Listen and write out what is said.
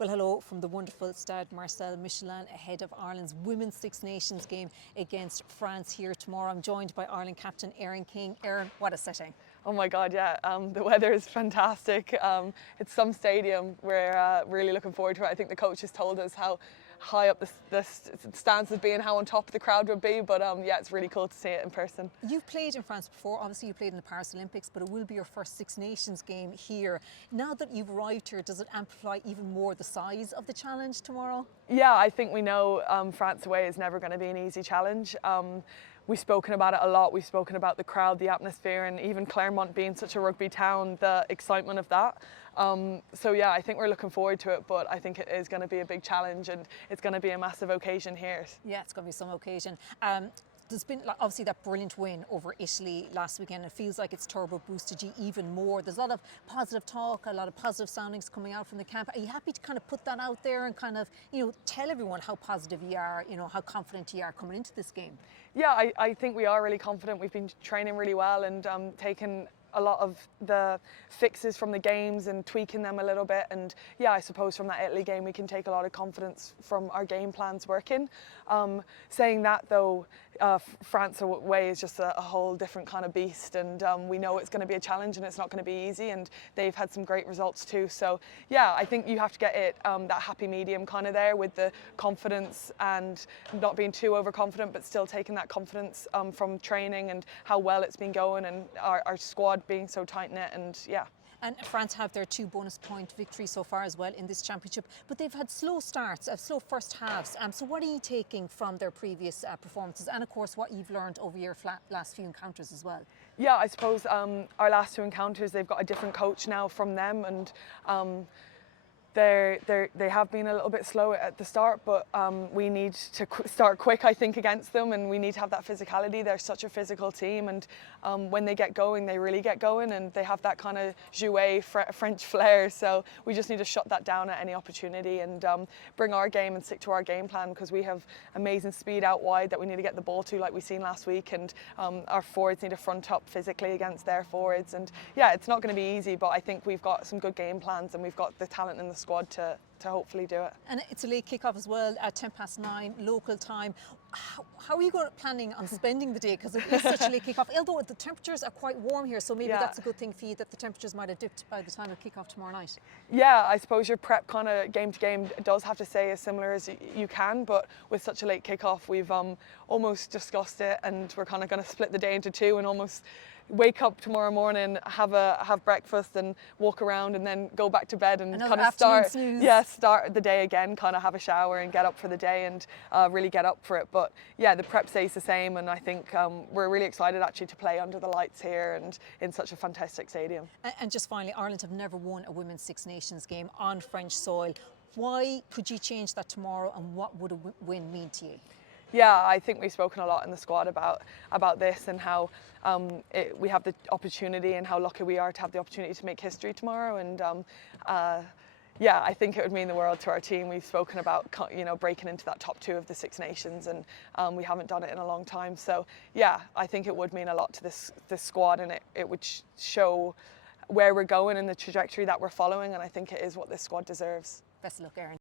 Well, hello from the wonderful Stade Marcel-Michelin ahead of Ireland's Women's Six Nations game against France here tomorrow. I'm joined by Ireland captain Erin King. Erin, what a setting. Oh my God, yeah. The weather is fantastic. It's some stadium. We're really looking forward to it. I think the coach has told us how high up the stands would be and how on top of the crowd would be. But yeah, it's really cool to see it in person. You've played in France before. Obviously, you played in the Paris Olympics, but it will be your first Six Nations game here. Now that you've arrived here, does it amplify even more the size of the challenge tomorrow? Yeah, I think we know France away is never going to be an easy challenge. We've spoken about it a lot. We've spoken about the crowd, the atmosphere, and even Claremont being such a rugby town, the excitement of that. So yeah, I think we're looking forward to it, but I think it is going to be a big challenge and it's going to be a massive occasion here. Yeah, it's going to be some occasion. There's been obviously that brilliant win over Italy last weekend. It feels like it's turbo boosted you even more. There's a lot of positive talk, a lot of positive soundings coming out from the camp. Are you happy to kind of put that out there and kind of, tell everyone how positive you are, how confident you are coming into this game? Yeah, I think we are really confident. We've been training really well and taken a lot of the fixes from the games and tweaking them a little bit, and yeah, I suppose from that Italy game we can take a lot of confidence from our game plans working. Saying that though, France away is just a whole different kind of beast, and we know it's going to be a challenge and it's not going to be easy, and they've had some great results too. So yeah, I think you have to get it that happy medium kind of there with the confidence and not being too overconfident, but still taking that confidence from training and how well it's been going, and our squad being so tight-knit, and yeah. And France have their 2 bonus point victories so far as well in this championship, but they've had slow starts, slow first halves. So what are you taking from their previous performances, and of course what you've learned over your last few encounters as well? Yeah, I suppose our last 2 encounters, they've got a different coach now from them, and they have been a little bit slow at the start, but we need to start quick, I think, against them, and we need to have that physicality. They're such a physical team, and when they get going, they really get going, and they have that kind of jouet French flair. So we just need to shut that down at any opportunity and bring our game and stick to our game plan, because we have amazing speed out wide that we need to get the ball to, like we seen last week, and our forwards need to front up physically against their forwards. And yeah, it's not going to be easy, but I think we've got some good game plans and we've got the talent in the squad to hopefully do it. And it's a late kickoff as well at 9:10 local time. How are you planning on spending the day, because it is such a late kickoff, although the temperatures are quite warm here, so maybe that's a good thing for you that the temperatures might have dipped by the time of kickoff tomorrow night? Yeah, I suppose your prep kind of game to game does have to stay as similar as you can, but with such a late kickoff we've almost discussed it, and we're kind of going to split the day into 2 and almost wake up tomorrow morning, have breakfast and walk around, and then go back to bed and kind of start the day again, kind of have a shower and get up for the day and really get up for it. But yeah, the prep stays the same, and I think we're really excited actually to play under the lights here and in such a fantastic stadium. And just finally, Ireland have never won a Women's Six Nations game on French soil. Why could you change that tomorrow, and what would a win mean to you? Yeah, I think we've spoken a lot in the squad about this, and how we have the opportunity and how lucky we are to have the opportunity to make history tomorrow. And yeah, I think it would mean the world to our team. We've spoken about breaking into that top 2 of the Six Nations, and we haven't done it in a long time. So yeah, I think it would mean a lot to this squad, and it would show where we're going and the trajectory that we're following, and I think it is what this squad deserves. Best of luck, Erin.